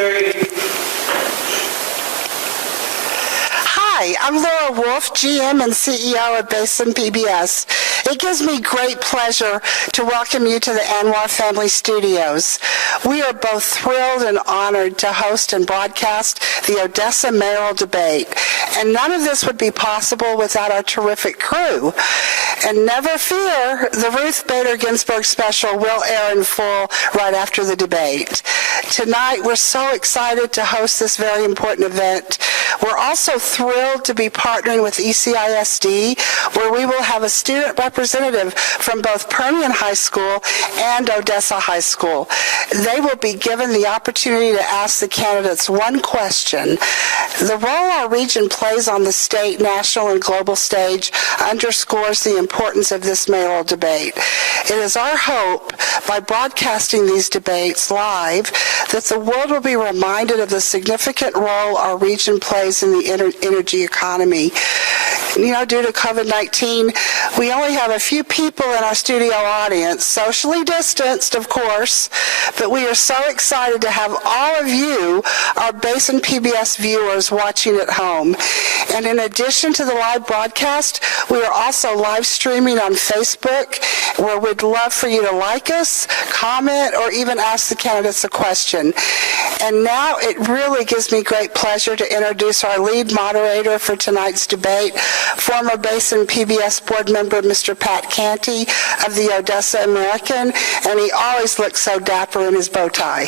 Carried. Hi, I'm Laura Wolf, GM and CEO of Basin PBS. It gives me great pleasure to welcome you to the Anwar Family Studios. We are both thrilled and honored to host and broadcast the Odessa mayoral debate, and none of this would be possible without our terrific crew. And never fear, the Ruth Bader Ginsburg special will air in full right after the debate. Tonight, we're so excited to host this very important event. We're also thrilled to be partnering with ECISD, where we will have a student representative from both Permian High School and Odessa High School. They will be given the opportunity to ask the candidates one question. The role our region plays on the state, national, and global stage underscores the importance of this mayoral debate. It is our hope, by broadcasting these debates live, that the world will be reminded of the significant role our region plays in the energy economy. You know, due to COVID-19, we only have a few people in our studio audience, socially distanced, of course, but we are so excited to have all of you, our Basin PBS viewers, watching at home. And in addition to the live broadcast, we are also live streaming on Facebook, where we'd love for you to like us, comment, or even ask the candidates a question. And now it really gives me great pleasure to introduce our lead moderator for tonight's debate, former Basin PBS board member, Mr. Pat Canty of the Odessa American, and he always looks so dapper in his bow tie.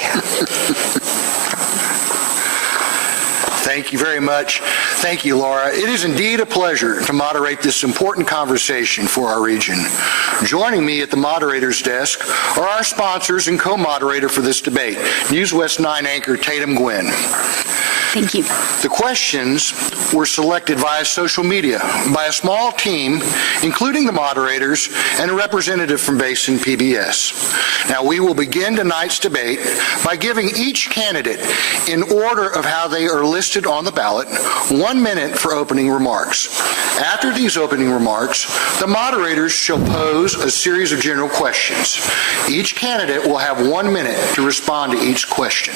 Thank you very much. Thank you, Laura. It is indeed a pleasure to moderate this important conversation for our region. Joining me at the moderator's desk are our sponsors and co-moderator for this debate, News West 9 anchor Tatum Gwynn. Thank you. The questions were selected via social media by a small team, including the moderators and a representative from Basin PBS. Now, we will begin tonight's debate by giving each candidate, in order of how they are listed on the ballot, 1 minute for opening remarks. After these opening remarks, the moderators shall pose a series of general questions. Each candidate will have 1 minute to respond to each question.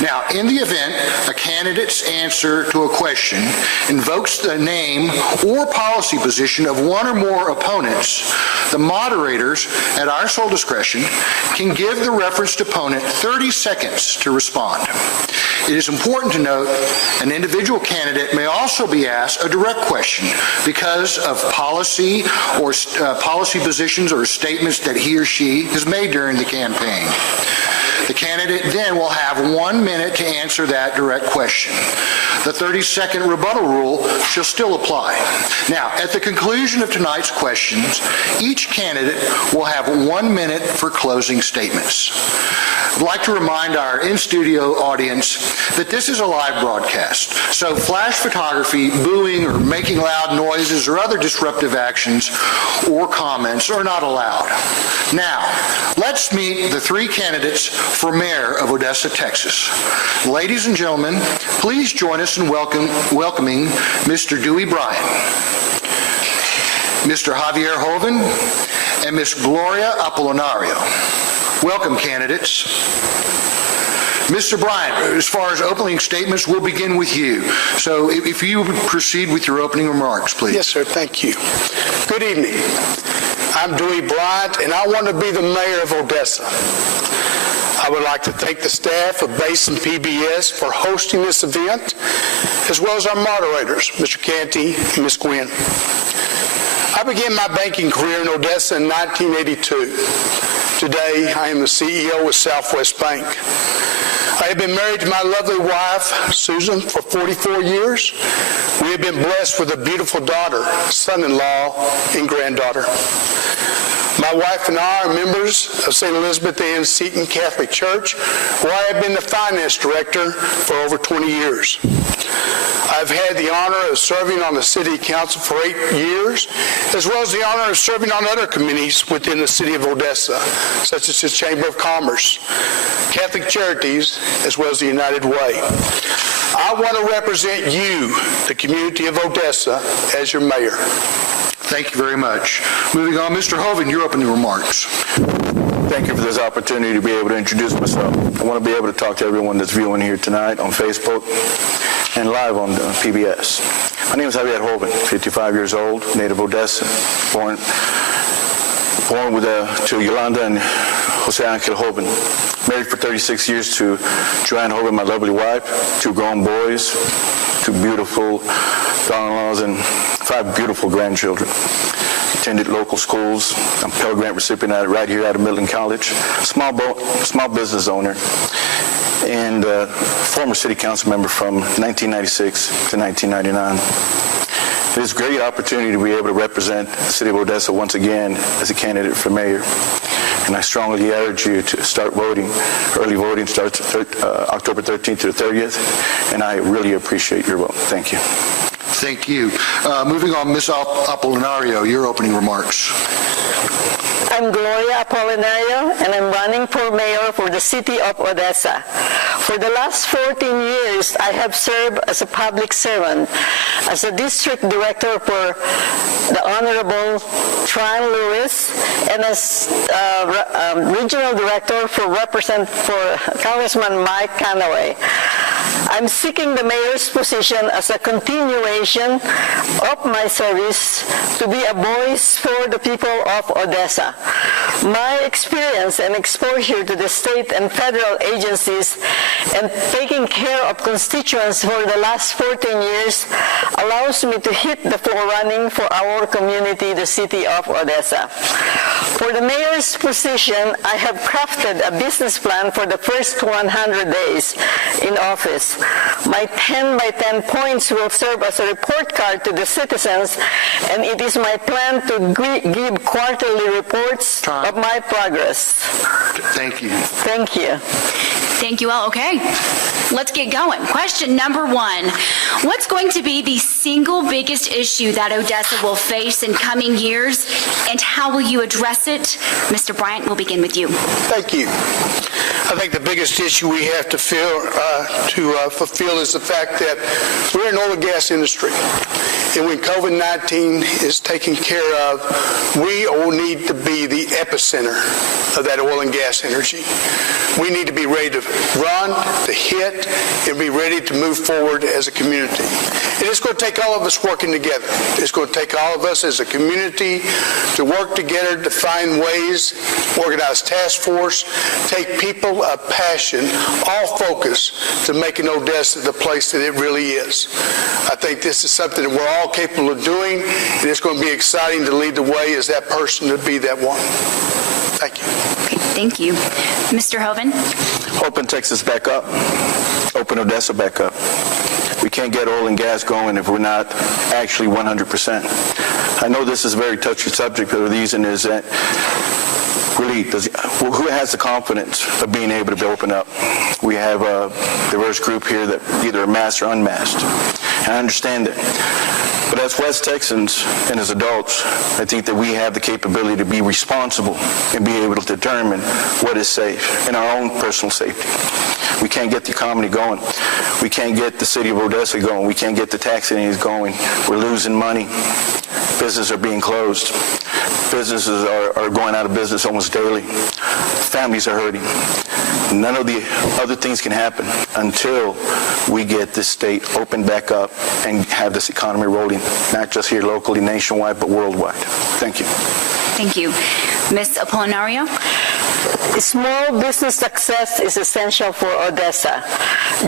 Now, in the event a candidate's answer to a question invokes the name or policy position of one or more opponents, the moderators, at our sole discretion, can give the referenced opponent 30 seconds to respond. It is important to note an individual candidate may also be asked a direct question because of policy or policy positions or statements that he or she has made during the campaign. The candidate then will have 1 minute to answer that direct question. The 30-second rebuttal rule shall still apply. Now, at the conclusion of tonight's questions, each candidate will have 1 minute for closing statements. I'd like to remind our in-studio audience that this is a live broadcast, so flash photography, booing, or making loud noises or other disruptive actions or comments are not allowed. Now, let's meet the three candidates for mayor of Odessa, Texas. Ladies and gentlemen, please join us in welcoming Mr. Dewey Bryan, Mr. Javier Hoven, and Ms. Gloria Apolinario. Welcome, candidates. Mr. Bryan, as far as opening statements, we'll begin with you. So if you would proceed with your opening remarks, please. Yes, sir. Thank you. Good evening. I'm Dewey Bryant, and I want to be the mayor of Odessa. I would like to thank the staff of Basin PBS for hosting this event, as well as our moderators, Mr. Canty and Ms. Gwynn. I began my banking career in Odessa in 1982. Today, I am the CEO of Southwest Bank. I have been married to my lovely wife, Susan, for 44 years. We have been blessed with a beautiful daughter, son-in-law, and granddaughter. My wife and I are members of St. Elizabeth Ann Seton Catholic Church, where I have been the finance director for over 20 years. I've had the honor of serving on the City Council for 8 years, as well as the honor of serving on other committees within the City of Odessa, such as the Chamber of Commerce, Catholic Charities, as well as the United Way. I want to represent you, the community of Odessa, as your mayor. Thank you very much. Moving on, Mr. Hoven, your opening remarks. Thank you for this opportunity to be able to introduce myself. I want to be able to talk to everyone that's viewing here tonight on Facebook and live on PBS. My name is Javier Hoban, 55 years old, native Odessa, born to Yolanda and Jose Angel Hoban. Married for 36 years to Joanne Hoban, my lovely wife, 2 grown boys, 2 beautiful daughter-in-laws, and 5 beautiful grandchildren. Attended local schools. I'm a Pell Grant recipient right here out of Midland College. Small business owner and former city council member from 1996 to 1999. It is a great opportunity to be able to represent the city of Odessa once again as a candidate for mayor. And I strongly urge you to start voting. Early voting starts October 13th to the 30th, and I really appreciate your vote. Thank you. Thank you. Moving on, Ms. Apolinario, your opening remarks. I'm Gloria Apolinario, and I'm running for mayor for the city of Odessa. For the last 14 years, I have served as a public servant, as a district director for the Honorable Tran Lewis, and as regional director for Congressman Mike Canaway. I'm seeking the mayor's position as a continuation of my service to be a voice for the people of Odessa. My experience and exposure to the state and federal agencies and taking care of constituents for the last 14 years allows me to hit the floor running for our community, the city of Odessa. For the mayor's position, I have crafted a business plan for the first 100 days in office. My 10 by 10 points will serve as a report card to the citizens, and it is my plan to give quarterly reports of my progress. Thank you. Thank you. Thank you all. Okay, let's get going. Question number 1. What's going to be the single biggest issue that Odessa will face in coming years, and how will you address it? Mr. Bryant, we'll begin with you. Thank you. I think the biggest issue we have to fulfill is the fact that we're an oil and gas industry. And when COVID-19 is taken care of, we all need to be the epicenter of that oil and gas energy. We need to be ready to run, to hit, and be ready to move forward as a community. And it's going to take all of us working together. It's going to take all of us as a community to work together to find ways, organize task force, take people of passion, all focus to making Odessa the place that it really is. I think this is something that we're all capable of doing, and it's going to be exciting to lead the way as that person to be that one. Thank you. Okay, thank you. Mr. Hoban? Open Texas back up. Open Odessa back up. We can't get oil and gas going if we're not actually 100%. I know this is a very touchy subject, but the reason is that really, who has the confidence of being able to open up? We have a diverse group here that either are masked or unmasked. And I understand that. But as West Texans and as adults, I think that we have the capability to be responsible and be able to determine what is safe in our own personal safety. We can't get the economy going. We can't get the city of Odessa going. We can't get the tax entities going. We're losing money. Businesses are being closed. Businesses are going out of business almost daily. Families are hurting. None of the other things can happen until we get this state opened back up and have this economy rolling, not just here locally, nationwide, but worldwide. Thank you. Thank you. Ms. Apolinario? Small business success is essential for Odessa.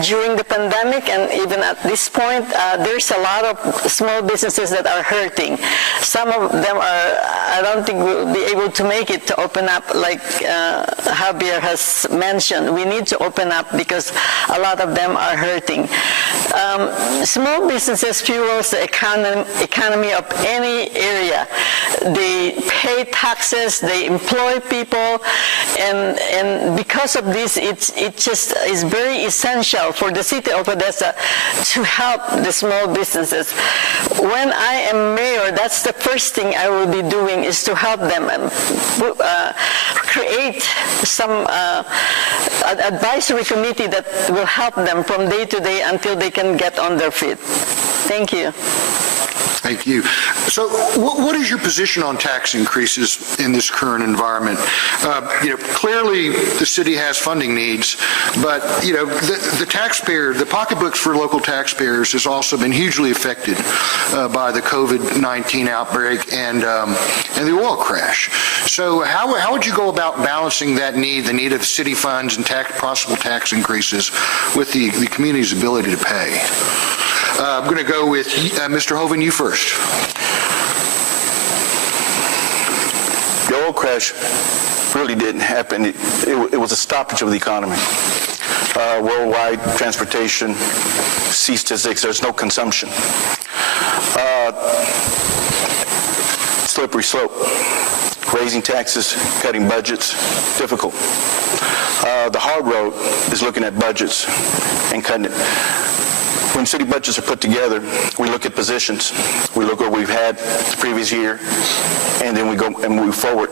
During the pandemic and even at this point, there's a lot of small businesses that are hurting. Some of them I don't think will be able to make it to open up like Javier has mentioned. We need to open up because a lot of them are hurting. Small businesses fuels the economy of any area. They pay taxes, they employ people, and because because of this, it just is very essential for the city of Odessa to help the small businesses. When I am mayor, that's the first thing I will be doing is to help them and create some advisory committee that will help them from day to day until they can get on their feet. Thank you. Thank you. So what is your position on tax increases in this current environment? Clearly the city has funding needs, but the taxpayer, the pocketbooks for local taxpayers has also been hugely affected by the COVID-19 outbreak and the oil crash. So how would you go about balancing that need, the need of city funds and possible tax increases with the community's ability to pay? I'm going to go with Mr. Hoven, you first. The oil crash really didn't happen. It was a stoppage of the economy. Worldwide transportation ceased as there's no consumption. Slippery slope. Raising taxes, cutting budgets, difficult. The hard road is looking at budgets and cutting it. When city budgets are put together, we look at positions. We look what we've had the previous year, and then we go and move forward.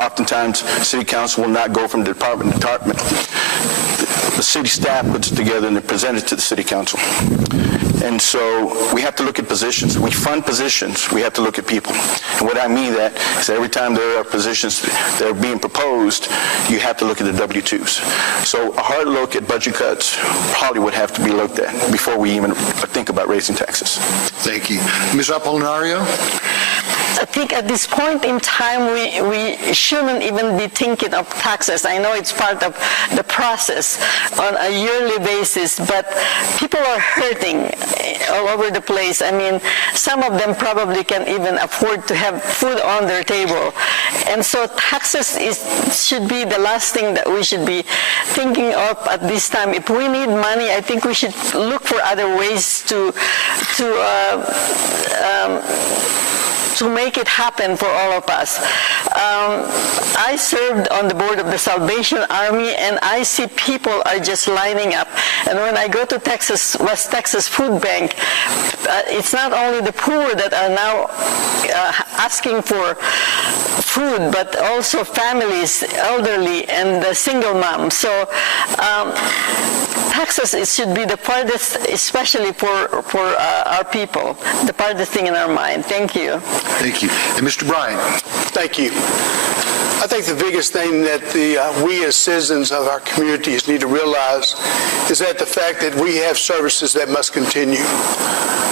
Oftentimes, city council will not go from department to department. The city staff puts it together and they present it to the city council. And so we have to look at positions. We fund positions. We have to look at people. And what I mean that is that every time there are positions that are being proposed, you have to look at the W-2s. So a hard look at budget cuts probably would have to be looked at before we even think about raising taxes. Thank you. Ms. Apolinario? I think at this point in time, we shouldn't even be thinking of taxes. I know it's part of the process on a yearly basis, but people are hurting all over the place. I mean, some of them probably can't even afford to have food on their table. And so taxes should be the last thing that we should be thinking of at this time. If we need money, I think we should look for other ways to make it happen for all of us. I served on the board of the Salvation Army, and I see people are just lining up. And when I go to West Texas Food Bank, it's not only the poor that are now asking for food, but also families, elderly, and the single moms. So taxes, it should be the farthest, especially for our people, the farthest thing in our mind. Thank you. Thank you. And Mr. Bryant. Thank you. I think the biggest thing that we as citizens of our communities need to realize is that the fact that we have services that must continue.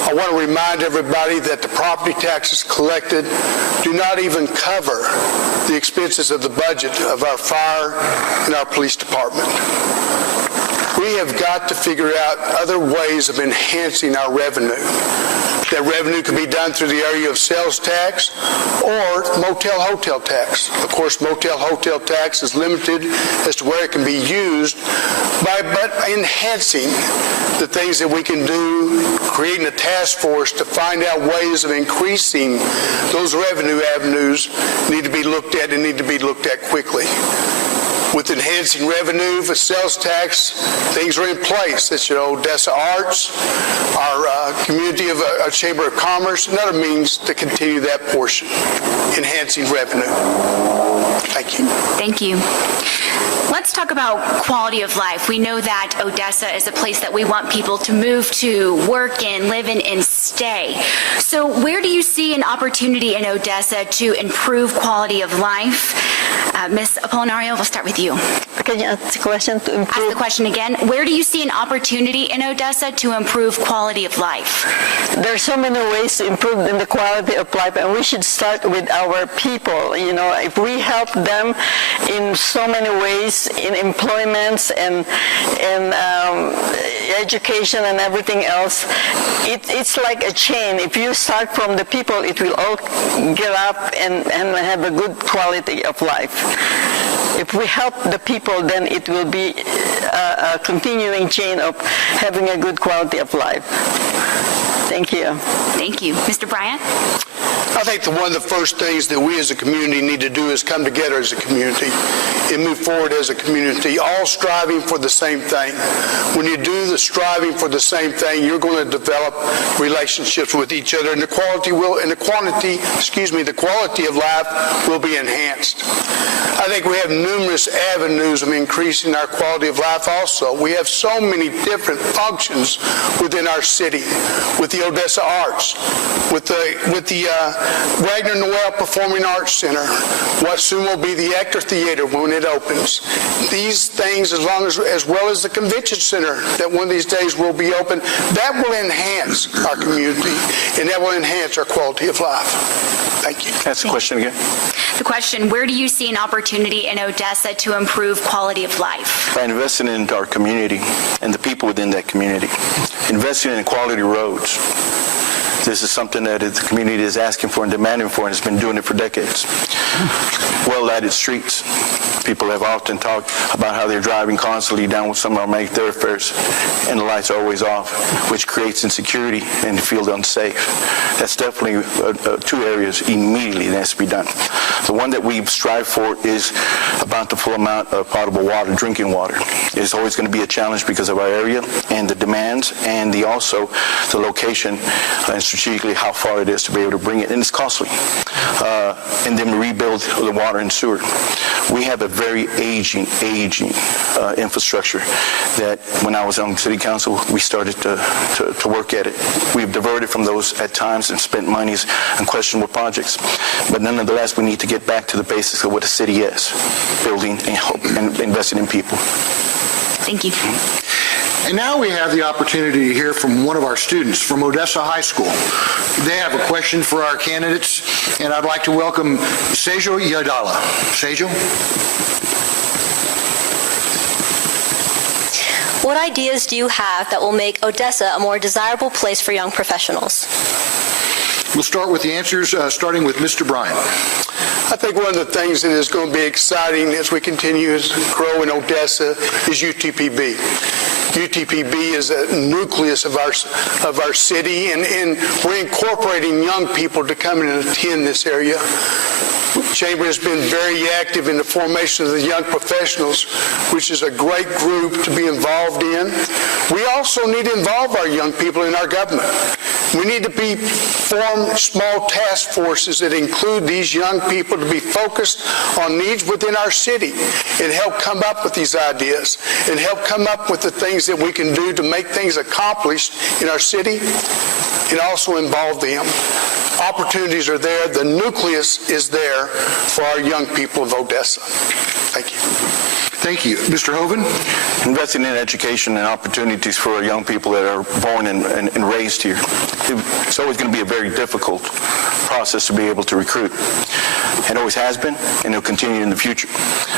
I want to remind everybody that the property taxes collected do not even cover the expenses of the budget of our fire and our police department. We have got to figure out other ways of enhancing our revenue. That revenue can be done through the area of sales tax or motel-hotel tax. Of course, motel-hotel tax is limited as to where it can be used, but enhancing the things that we can do, creating a task force to find out ways of increasing those revenue avenues need to be looked at and need to be looked at quickly. With enhancing revenue for sales tax, things are in place. It's Odessa Arts, our community of a Chamber of Commerce, and other means to continue that portion, enhancing revenue. Thank you. Thank you. Let's talk about quality of life. We know that Odessa is a place that we want people to move to, work in, live in, and stay. So where do you see an opportunity in Odessa to improve quality of life? Ms. Apolinario, we'll start with you. Can you ask the question to improve? Ask the question again. Where do you see an opportunity in Odessa to improve quality of life? There are so many ways to improve in the quality of life, and we should start with our people. If we help them in so many ways, in employments and education and everything else, it's like a chain. If you start from the people, it will all get up and have a good quality of life. If we help the people, then it will be a continuing chain of having a good quality of life. Thank you. Thank you. Mr. Bryant? I think one of the first things that we as a community need to do is come together as a community and move forward as a community, all striving for the same thing. When you do the striving for the same thing, you're going to develop relationships with each other, and the quality of life will be enhanced. I think we have numerous avenues of increasing our quality of life also. We have so many different functions within our city, with the Odessa Arts, with the Wagner Noel Performing Arts Center, what soon will be the Ector Theater when it opens. These things, as well as the Convention Center that one of these days will be open, that will enhance our community, and that will enhance our quality of life. Thank you. That's the question again. The question, where do you see an opportunity in Odessa to improve quality of life? By investing into our community and the people within that community, investing in quality roads. This is something that the community is asking for and demanding for, and has been doing it for decades. Well-lighted streets. People have often talked about how they're driving constantly down with some of our main thoroughfares, and the lights are always off, which creates insecurity and feel unsafe. That's definitely two areas immediately that has to be done. The one that we strive for is a bountiful amount of potable water, drinking water. It's always going to be a challenge because of our area and the demands, and also the location and strategically how far it is to be able to bring it, and it's costly. And then rebuild the water and sewer. We have a very aging infrastructure that when I was on city council, we started to work at it. We've diverted from those at times and spent monies on questionable projects. But nonetheless, we need to get back to the basics of what a city is, building and investing in people. Thank you. And now we have the opportunity to hear from one of our students from Odessa High School. They have a question for our candidates, and I'd like to welcome Sejo Yadala. Sejo? What ideas do you have that will make Odessa a more desirable place for young professionals? We'll start with the answers, starting with Mr. Bryan. I think one of the things that is going to be exciting as we continue to grow in Odessa is UTPB. UTPB is a nucleus of our city, and we're incorporating young people to come in and attend this area. Chamber has been very active in the formation of the young professionals, which is a great group to be involved in. We also need to involve our young people in our government. We need to form small task forces that include these young people to be focused on needs within our city and help come up with these ideas and help come up with the things that we can do to make things accomplished in our city and also involve them. Opportunities are there. The nucleus is there for our young people of Odessa. Thank you. Thank you. Mr. Hoven? Investing in education and opportunities for our young people that are born and raised here. It's always going to be a very difficult process to be able to recruit. It always has been, and it'll continue in the future.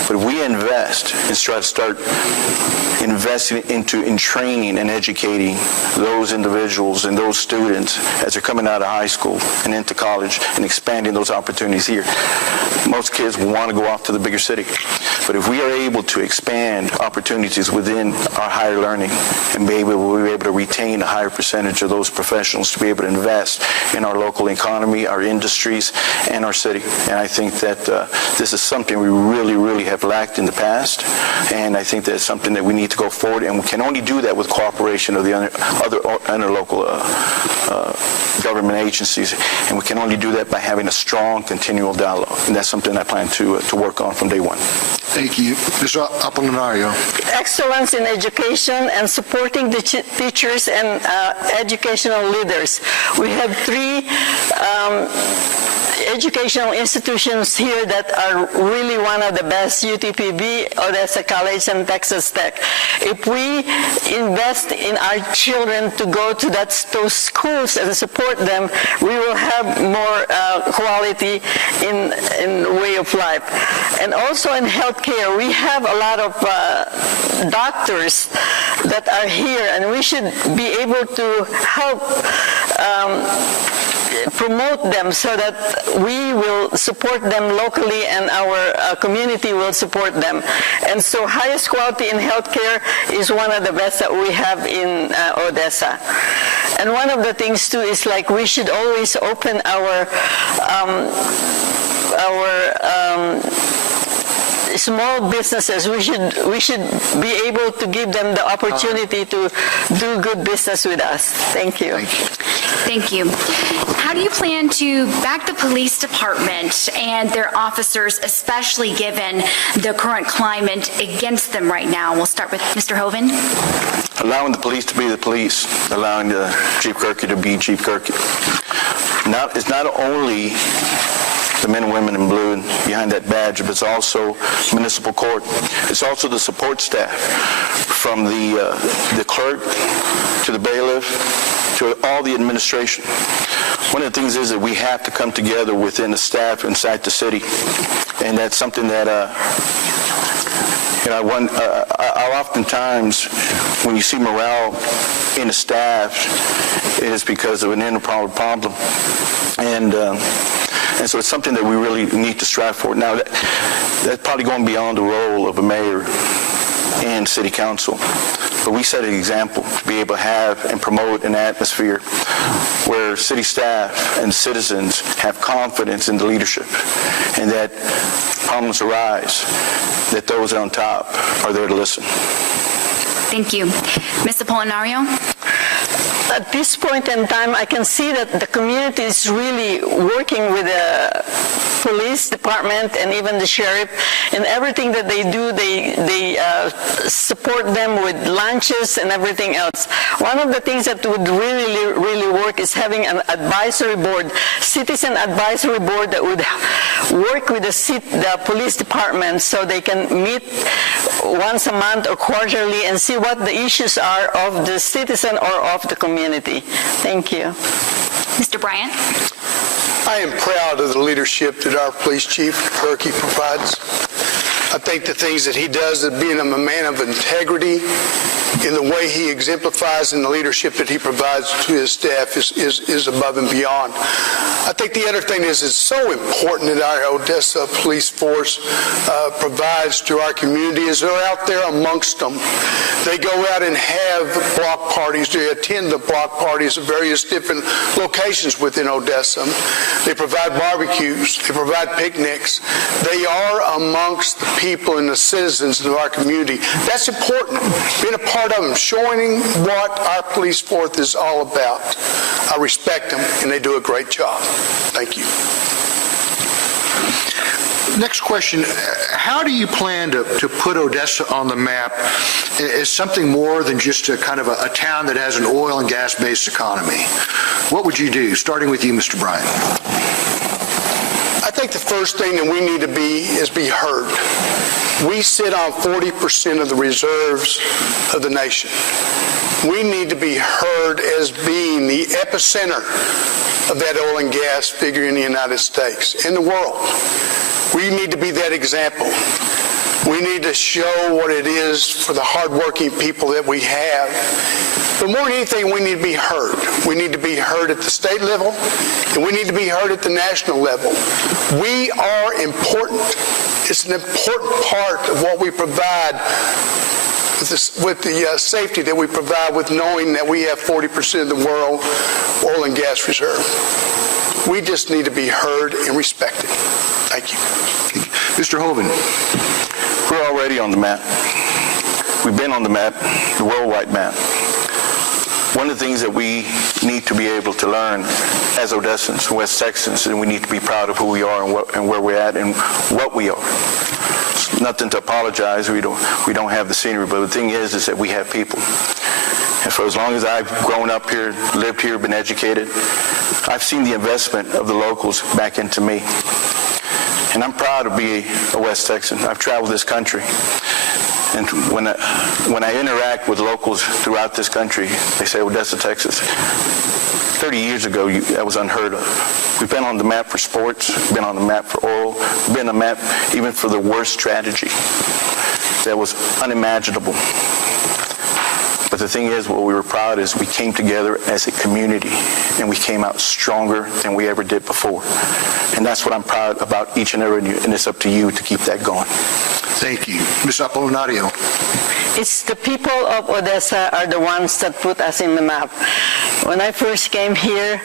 But if we invest and try to start investing in training and educating those individuals and those students as they're coming out of high school and into college and expanding those opportunities here, most kids will want to go off to the bigger city. But if we are able to expand opportunities within our higher learning and be able to retain a higher percentage of those professionals to be able to invest in our local economy, our industries, and our city. And I think that this is something we really, really have lacked in the past. And I think that's something that we need to go forward, and we can only do that with cooperation of the other local government agencies, and we can only do that by having a strong, continual dialogue. And that's something I plan to work on from day one. Thank you. Mr. Apolinario. Excellence in education and supporting the teachers and educational leaders. We have three educational institutions here that are really one of the best: UTPB, Odessa College, and Texas Tech. If we invest in our children to go to those schools and support them, we will have more quality in way of life. And also in healthcare, we have a lot of doctors that are here, and we should be able to help promote them so that we will support them locally and our community will support them. And so highest quality in healthcare is one of the best that we have in Odessa. And one of the things too is like we should always open our small businesses. We should be able to give them the opportunity to do good business with us. Thank you. Thank you. How do you plan to back the police department and their officers, especially given the current climate against them right now? We'll start with Mr. Hoven. Allowing the police to be the police, allowing the Chief Kirky to be Chief Kirky. It's not only the men and women in blue behind that badge, but it's also municipal court. It's also the support staff, from the clerk to the bailiff to all the administration. One of the things is that we have to come together within the staff inside the city, and that's something that I oftentimes, when you see morale in the staff, it is because of an internal problem, and so it's something that we really need to strive for. Now, that's probably going beyond the role of a mayor and city council, but we set an example to be able to have and promote an atmosphere where city staff and citizens have confidence in the leadership, and that problems arise, that those on top are there to listen. Thank you. Ms. Apolinario? At this point in time, I can see that the community is really working with the police department and even the sheriff, and everything that they do, they support them with lunches and everything else. One of the things that would really work is having an advisory board, citizen advisory board that would work with the police department so they can meet once a month or quarterly and see what the issues are of the citizen or of the community. Thank you. Mr. Bryant? I am proud of the leadership that our police chief, Kirky, provides. I think the things that he does, as being a man of integrity, in the way he exemplifies and the leadership that he provides to his staff is above and beyond. I think the other thing is it's so important that our Odessa police force provides to our community is they're out there amongst them. They go out and have block parties. They attend the block parties at various different locations within Odessa. They provide barbecues. They provide picnics. They are amongst the people and the citizens of our community. That's important. Being a part of them, showing what our police force is all about. I respect them, and they do a great job. Thank you. Next question, how do you plan to put Odessa on the map as something more than just a kind of a town that has an oil and gas-based economy? What would you do, starting with you, Mr. Bryant? I think the first thing that we need to be is be heard. We sit on 40% of the reserves of the nation. We need to be heard as being the epicenter of that oil and gas figure in the United States, in the world. We need to be that example. We need to show what it is for the hardworking people that we have. But more than anything, we need to be heard. We need to be heard at the state level, and we need to be heard at the national level. We are important. It's an important part of what we provide with the safety that we provide with knowing that we have 40% of the world oil and gas reserve. We just need to be heard and respected. Thank you. Mr. Hoven. We're already on the map. We've been on the map, the worldwide map. One of the things that we need to be able to learn as Odessans, West Texans, and we need to be proud of who we are and where we're at and what we are. It's nothing to apologize. We don't have the scenery, but the thing is that we have people. And for as long as I've grown up here, lived here, been educated, I've seen the investment of the locals back into me. And I'm proud to be a West Texan. I've traveled this country. And when I interact with locals throughout this country, they say, Odessa, Texas. 30 years ago, that was unheard of. We've been on the map for sports, been on the map for oil, been on the map even for the worst tragedy that was unimaginable. But But the thing is, what we were proud is we came together as a community, and we came out stronger than we ever did before. And that's what I'm proud about each and every one of you, and it's up to you to keep that going. Thank you. Ms. Apolinario. It's the people of Odessa are the ones that put us in the map. When I first came here,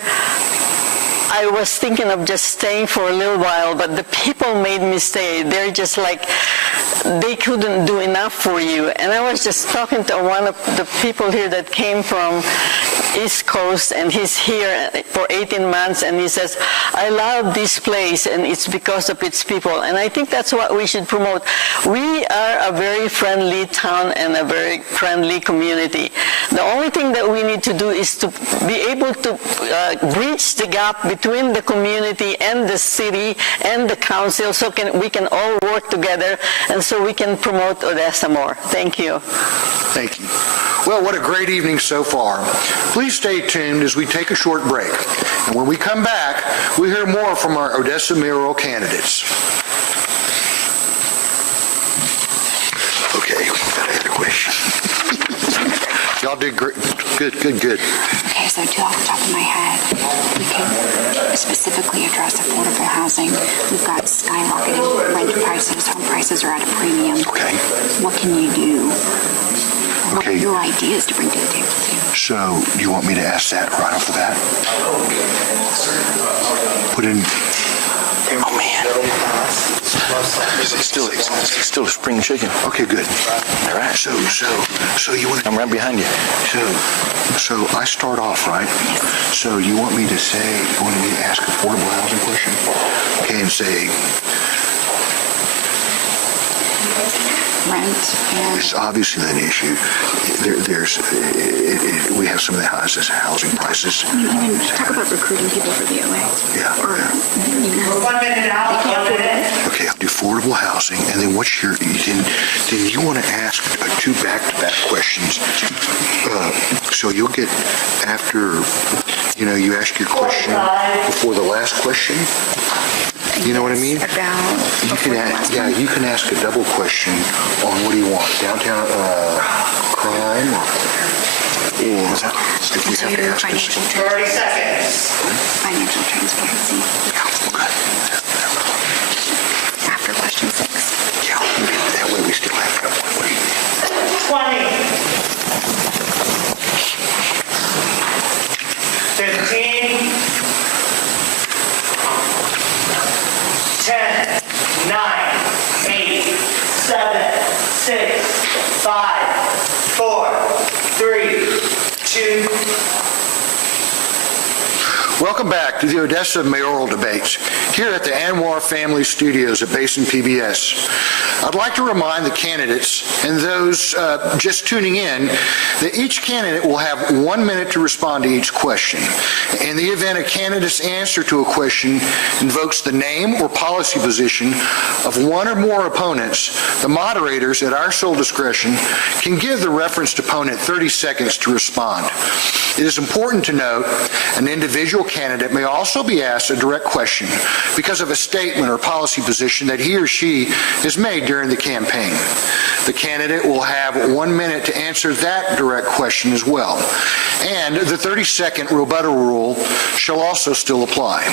I was thinking of just staying for a little while, but the people made me stay. They're just like, they couldn't do enough for you. And I was just talking to one of the people here that came from East Coast, and he's here for 18 months, and he says, I love this place, and it's because of its people. And I think that's what we should promote. We are a very friendly town and a very friendly community. The only thing that we need to do is to be able to bridge the gap between the community and the city and the council, so we can all work together, and so we can promote Odessa more. Thank you. Thank you. Well, what a great evening so far. Please stay tuned as we take a short break. And when we come back, we'll hear more from our Odessa mayoral candidates. Okay, got another question. Y'all did great. Good. Okay, so two off the top of my head, we can specifically address affordable housing. We've got skyrocketing rent prices, home prices are at a premium. Okay. What can you do? What are Okay. your ideas to bring to the table, too? So, do you want me to ask that right off the bat? Put in. Oh man. It's still a spring chicken. Okay, good. All right. So you want to? I'm right behind you. So I start off, right? So you want me to say, you want me to ask affordable housing question? Okay, and say, Rent and it's obviously an issue. We have some of the highest housing prices. I mean, even talk about recruiting people for the OA. Yeah. Or even they can't afford it. Okay, I'll do affordable housing, and then what's your? Then you want to ask two back-to-back questions. So you'll get after, you ask your question before the last question. You know what I mean? You can ask a double question on what do you want? Downtown crime or if you have to ask financial 30 seconds. Financial transparency. After question 6. Yeah, that way we still have that one. 20. 15. 10, 9, 8, 7, 6, 5, 4, 3, 2. Welcome back to the Odessa mayoral debates here at the Anwar Family Studios at Basin PBS. I'd like to remind the candidates and those just tuning in that each candidate will have 1 minute to respond to each question. In the event a candidate's answer to a question invokes the name or policy position of one or more opponents, the moderators, at our sole discretion, can give the referenced opponent 30 seconds to respond. It is important to note an individual candidate may also be asked a direct question because of a statement or policy position that he or she has made during the campaign. The candidate will have 1 minute to answer that direct question as well. And the 30-second rebuttal rule shall also still apply.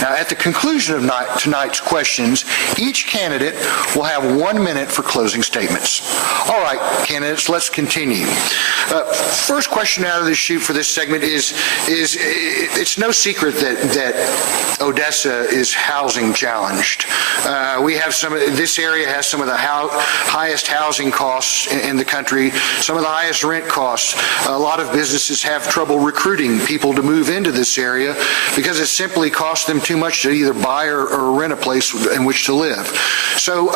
Now, at the conclusion of tonight's questions, each candidate will have 1 minute for closing statements. All right, candidates, let's continue. First question out of the chute for this segment is it's no secret that Odessa is housing challenged. This area has some of the highest housing costs in the country, some of the highest rent costs. A lot of businesses have trouble recruiting people to move into this area because it simply costs them too much to either buy or rent a place in which to live. So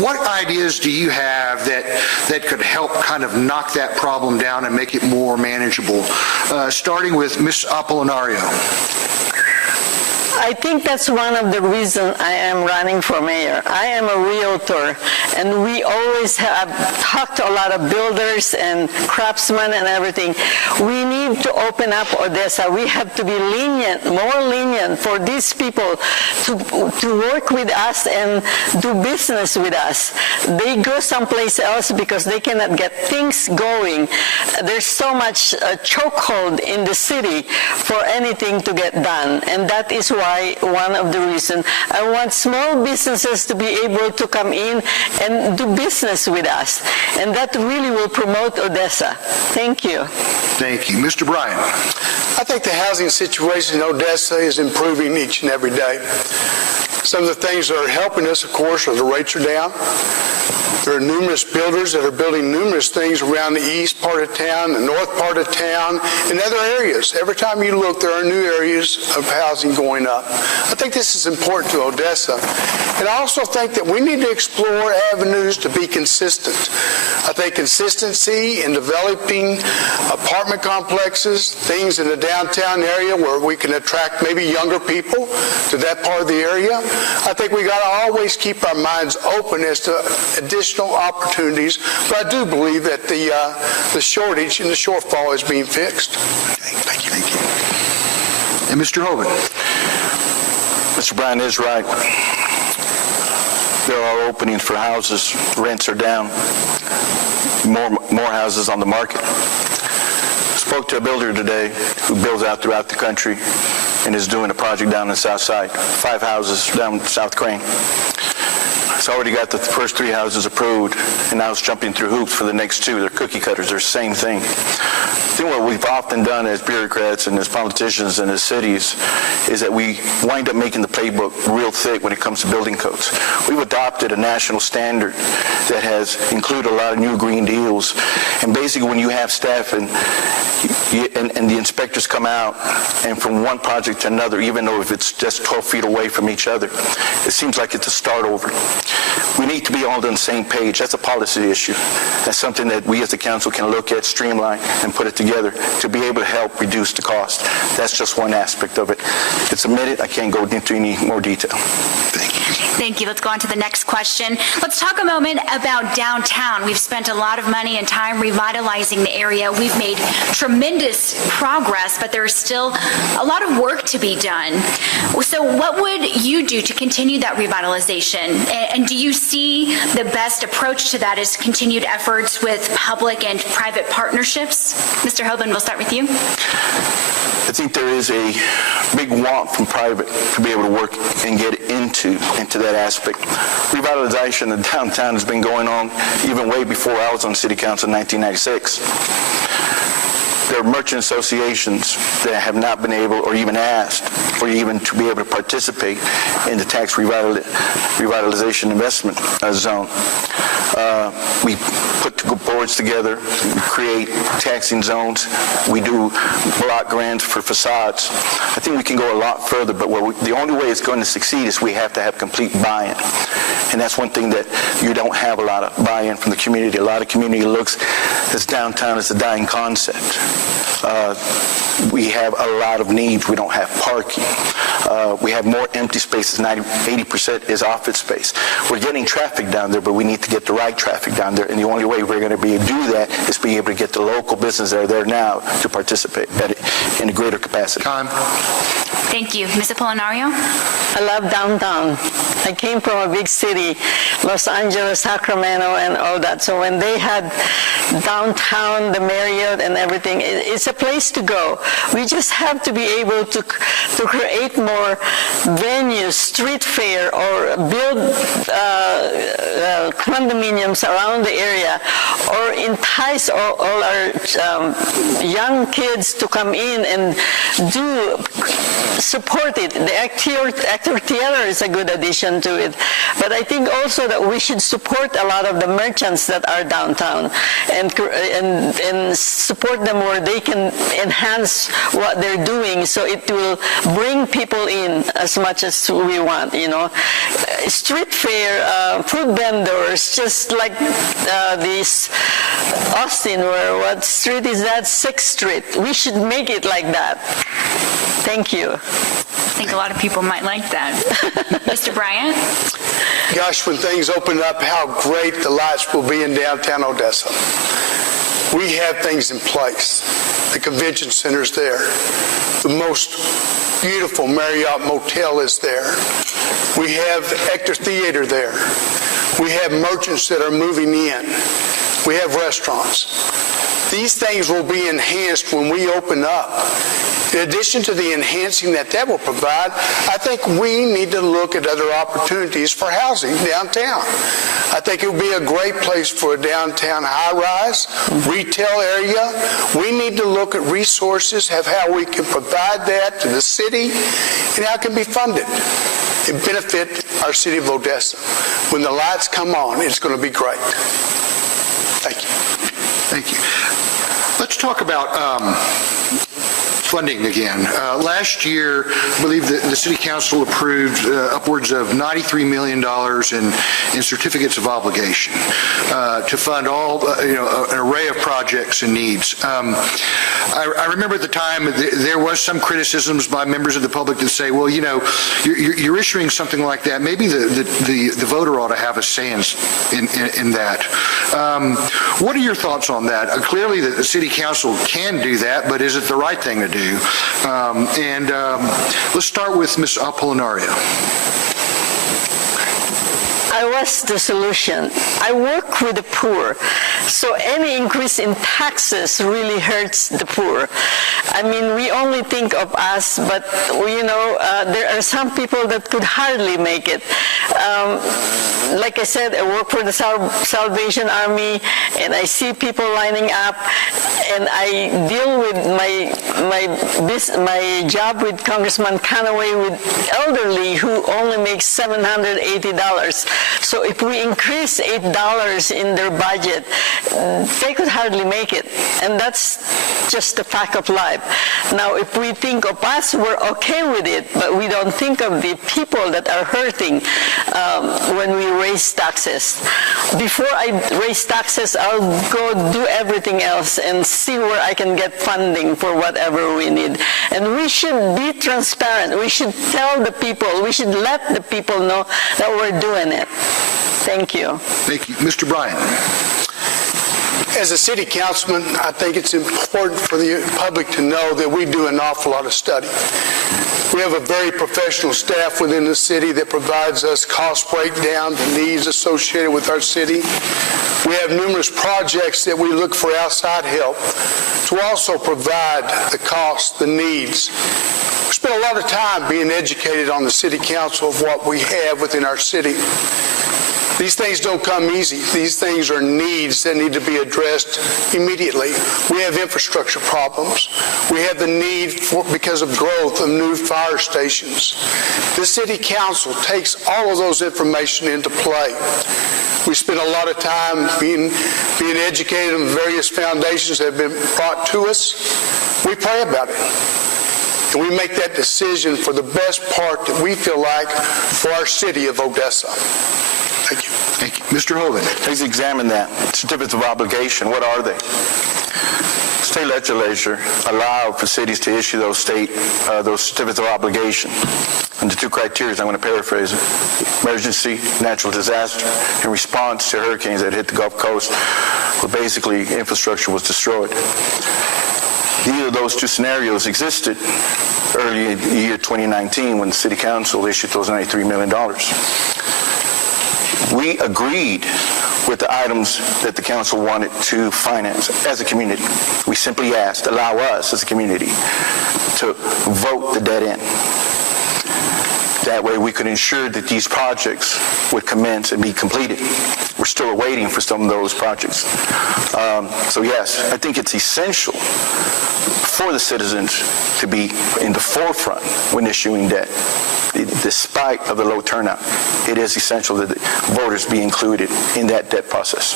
what ideas do you have that could help kind of knock that problem down and make it more manageable? Starting with Ms. Apolinario. I think that's one of the reasons I am running for mayor. I am a realtor, and we always have talked to a lot of builders and craftsmen and everything. We need to open up Odessa. We have to be lenient, more lenient for these people to work with us and do business with us. They go someplace else because they cannot get things going. There's so much chokehold in the city for anything to get done, and that is why one of the reasons I want small businesses to be able to come in and do business with us, and that really will promote Odessa. Thank you. Thank you. Mr. Bryan. I think the housing situation in Odessa is improving each and every day. Some of the things that are helping us, of course, are the rates are down. There are numerous builders that are building numerous things around the east part of town, the north part of town, and other areas. Every time you look, there are new areas of housing going up. I think this is important to Odessa. And I also think that we need to explore avenues to be consistent. I think consistency in developing apartment complexes, things in the downtown area where we can attract maybe younger people to that part of the area. I think we got to always keep our minds open as to additional opportunities, but I do believe that the shortage and the shortfall is being fixed. Okay, thank you. And Mr. Hoban. Mr. Bryan is right. There are openings for houses. Rents are down. More houses on the market. Spoke to a builder today who builds out throughout the country and is doing a project down in the south side. 5 houses down South Crane. It's already got the first 3 houses approved, and now it's jumping through hoops for the next 2. They're cookie cutters. They're the same thing. I think what we've often done as bureaucrats and as politicians and as cities is that we wind up making the playbook real thick when it comes to building codes. We've adopted a national standard that has included a lot of new green deals, and basically when you have staff and the inspectors come out, and from one project to another, even though if it's just 12 feet away from each other, it seems like it's a start over. We need to be all on the same page. That's a policy issue. That's something that we as the council can look at, streamline, and put it together to be able to help reduce the cost. That's just one aspect of it. It's a minute. I can't go into any more detail. Thank you. Thank you. Let's go on to the next question. Let's talk a moment about downtown. We've spent a lot of money and time revitalizing the area. We've made tremendous progress, but there's still a lot of work to be done. So what would you do to continue that revitalization? And do you see the best approach to that is continued efforts with public and private partnerships? Mr. Hoban, we'll start with you. I think there is a big want from private to be able to work and get into that aspect. Revitalization of downtown has been going on even way before I was on City Council in 1996. There are merchant associations that have not been able or even asked or even to be able to participate in the tax revitalization investment zone. We put boards together, we create taxing zones, we do block grants for facades. I think we can go a lot further, but the only way it's going to succeed is we have to have complete buy-in. And that's one thing that you don't have a lot of buy-in from the community. A lot of community looks at downtown as a dying concept. We have a lot of needs. We don't have parking. We have more empty spaces. 80% is office space. We're getting traffic down there, but we need to get the right traffic down there. And the only way we're going to be able to do that is be able to get the local business that are there now to participate in a greater capacity. Time. Thank you. Ms. Apolinario? I love downtown. I came from a big city, Los Angeles, Sacramento, and all that. So when they had downtown, the Marriott and everything, it's a place to go. We just have to be able to create more venues, street fair, or build condominiums around the area, or entice all our young kids to come in and support it. The actor theater is a good addition to it. But I think also that we should support a lot of the merchants that are downtown and support them where they can enhance what they're doing, so it will bring people in as much as we want, you know. Street fair, food vendors, just like this Austin, what street is that? 6th Street. We should make it like that. Thank you. think a lot of people might like that. Mr. Bryant? Gosh, when things open up, how great the lights will be in downtown Odessa. We have things in place. The convention center's there. The most beautiful Marriott motel is there. We have the Ector Theater there. We have merchants that are moving in. We have restaurants. These things will be enhanced when we open up. In addition to the enhancing that will provide, I think we need to look at other opportunities for housing downtown. I think it would be a great place for a downtown high-rise, retail area. We need to look at resources, have how we can provide that to the city, and how it can be funded and benefit our city of Odessa. When the lights come on, it's going to be great. Thank you. Thank you. Let's talk about funding again. Last year, I believe the City Council approved upwards of $93 million in certificates of obligation to fund all, an array of projects and needs. I remember at the time there was some criticisms by members of the public that say, well, you're issuing something like that. Maybe the voter ought to have a say in that. What are your thoughts on that? Clearly, the City Council can do that, but is it the right thing to do? Let's start with Ms. Apollinario. I was the solution. I work with the poor, so any increase in taxes really hurts the poor. I mean, we only think of us, but there are some people that could hardly make it. Like I said, I work for the Salvation Army, and I see people lining up, and I deal with my job with Congressman Conaway with elderly who only make $780. So if we increase $8 in their budget, they could hardly make it. And that's just the fact of life. Now, if we think of us, we're okay with it, but we don't think of the people that are hurting when we raise taxes. Before I raise taxes, I'll go do everything else and see where I can get funding for whatever we need. And we should be transparent. We should tell the people, we should let the people know that we're doing it. Thank you. Thank you. Mr. Bryan. As a city councilman, I think it's important for the public to know that we do an awful lot of study. We have a very professional staff within the city that provides us cost breakdown, the needs associated with our city. We have numerous projects that we look for outside help to also provide the costs, the needs. We spend a lot of time being educated on the city council of what we have within our city. These things don't come easy. These things are needs that need to be addressed immediately. We have infrastructure problems. We have the need because of growth of new fire stations. The city council takes all of those information into play. We spend a lot of time being educated on various foundations that have been brought to us. We pray about it. And we make that decision for the best part that we feel like for our city of Odessa. Thank you. Thank you. Mr. Hoven. Please examine that. Certificates of obligation, what are they? State legislature allowed for cities to issue those certificates of obligation under two criteria. I'm going to paraphrase it. Emergency, natural disaster, in response to hurricanes that hit the Gulf Coast, where basically infrastructure was destroyed. Neither of those two scenarios existed early in the year 2019 when the City Council issued those $93 million. We agreed with the items that the council wanted to finance as a community. We simply asked, allow us as a community to vote the debt in. That way we could ensure that these projects would commence and be completed. We're still waiting for some of those projects. So yes, I think it's essential for the citizens to be in the forefront when issuing debt. Despite of the low turnout, it is essential that the voters be included in that debt process.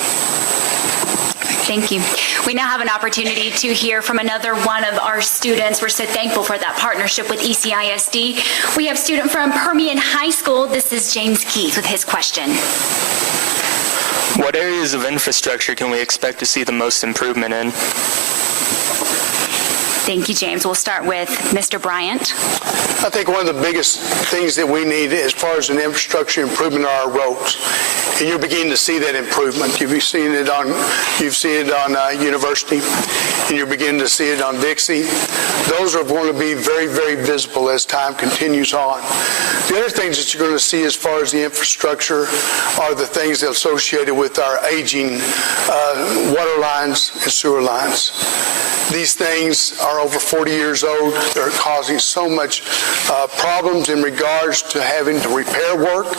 Thank you. We now have an opportunity to hear from another one of our students. We're so thankful for that partnership with ECISD. We have a student from Permian High School. This is James Keith with his question. What areas of infrastructure can we expect to see the most improvement in? Thank you, James. We'll start with Mr. Bryant. I think one of the biggest things that we need as far as an infrastructure improvement are our roads. And you're beginning to see that improvement. You've seen it on University, and you're beginning to see it on Dixie. Those are going to be very, very visible as time continues on. The other things that you're going to see as far as the infrastructure are the things associated with our aging water lines and sewer lines. These things are over 40 years old. They're causing so much problems in regards to having to repair work.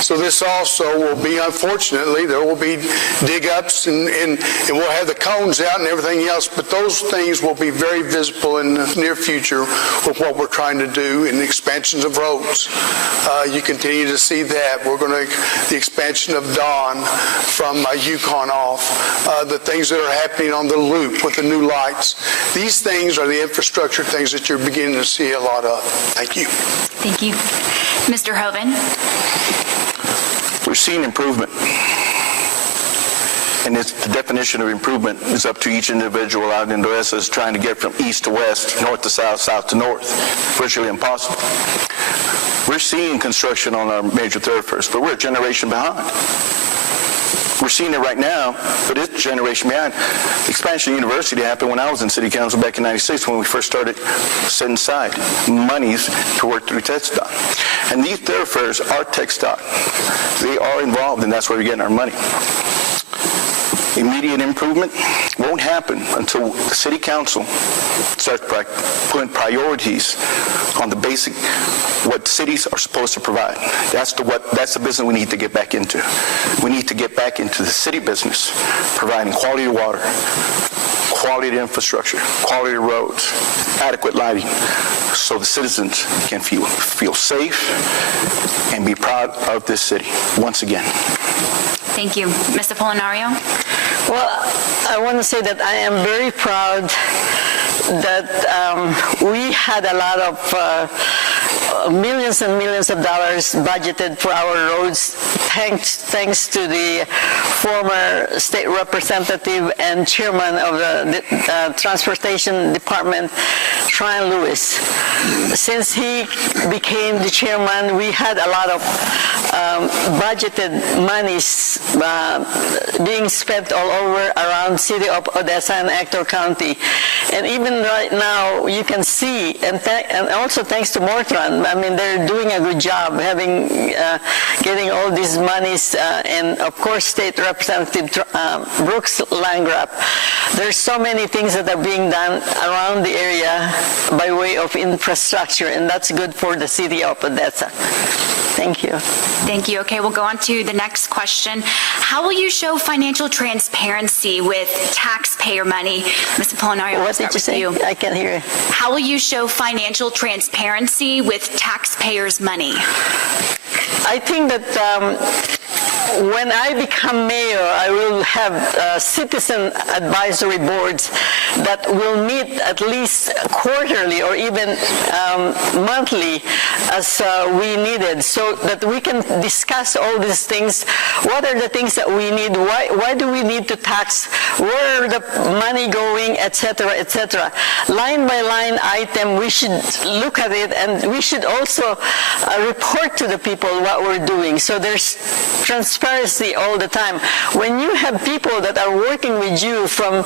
So this also will be, unfortunately, there will be dig-ups and we'll have the cones out and everything else, but those things will be very visible in the near future with what we're trying to do in the expansions of roads. You continue to see that. The expansion of Dawn from Yukon off, the things that are happening on the loop with the new lights. These things are the infrastructure things that you're beginning to see a lot of. Thank you. Thank you. Mr. Hoven. We're seeing improvement. And the definition of improvement is up to each individual out in Odessa is trying to get from east to west, north to south, south to north. Virtually impossible. We're seeing construction on our major thoroughfares, but we're a generation behind. We're seeing it right now, but it's a generation behind. The expansion of University happened when I was in City Council back in '96 when we first started setting aside monies to work through TxDOT. And these thoroughfares are TxDOT. They are involved, and that's where we're getting our money. Immediate improvement won't happen until the City Council starts putting priorities on the basic, what cities are supposed to provide. That's the business we need to get back into. We need to get back into the city business, providing quality water, quality infrastructure, quality roads, adequate lighting, so the citizens can feel safe and be proud of this city once again. Thank you. Mr. Polinario? Well, I want to say that I am very proud that we had a lot of millions and millions of dollars budgeted for our roads, thanks to the former state representative and chairman of the Transportation Department, Tryon Lewis. Since he became the chairman, we had a lot of budgeted monies being spent all over around city of Odessa and Ector County. And even right now, you can see, and also thanks to Mortran, I mean, they're doing a good job getting all these monies, and of course, State Representative Brooks Langrap. There's so many things that are being done around the area by way of infrastructure, and that's good for the city of Odessa. Thank you. Thank you. Okay, we'll go on to the next question. How will you show financial transparency with taxpayer money? Mr. Polinario, what did you say? I can't hear you. How will you show financial transparency with taxpayers' money? I think that when I become mayor, I will have citizen advisory boards that will meet at least quarterly or even monthly as we needed, so that we can discuss all these things. What are the things that we need? Why do we need to tax? Where are the money going, etc., etc. Line by line item, we should look at it, and we should also report to the people what we're doing. So there's transparency all the time. When you have people that are working with you from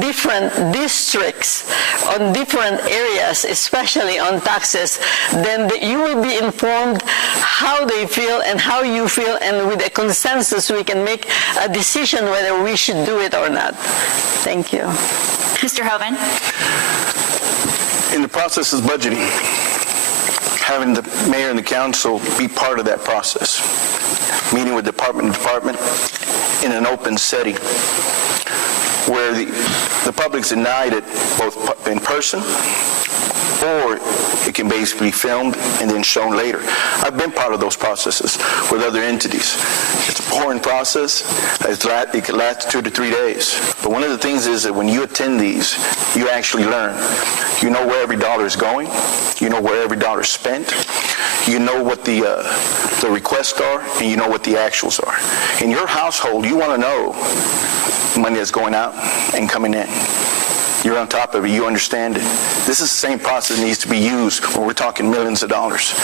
different districts on different areas, especially on taxes, then you will be informed how they feel and how you feel, and with a consensus we can make a decision whether we should do it or not. Thank you. Mr. Hoven. In the process of budgeting, having the mayor and the council be part of that process, meeting with department to department in an open setting where the public's denied it both in person, or it can basically be filmed and then shown later. I've been part of those processes with other entities. It's a boring process. It can last 2 to 3 days. But one of the things is that when you attend these, you actually learn. You know where every dollar is going. You know where every dollar is spent. You know what the requests are, and you know what the actuals are. In your household, you want to know money that's going out and coming in. You're on top of it. You understand it. This is the same process that needs to be used when we're talking millions of dollars.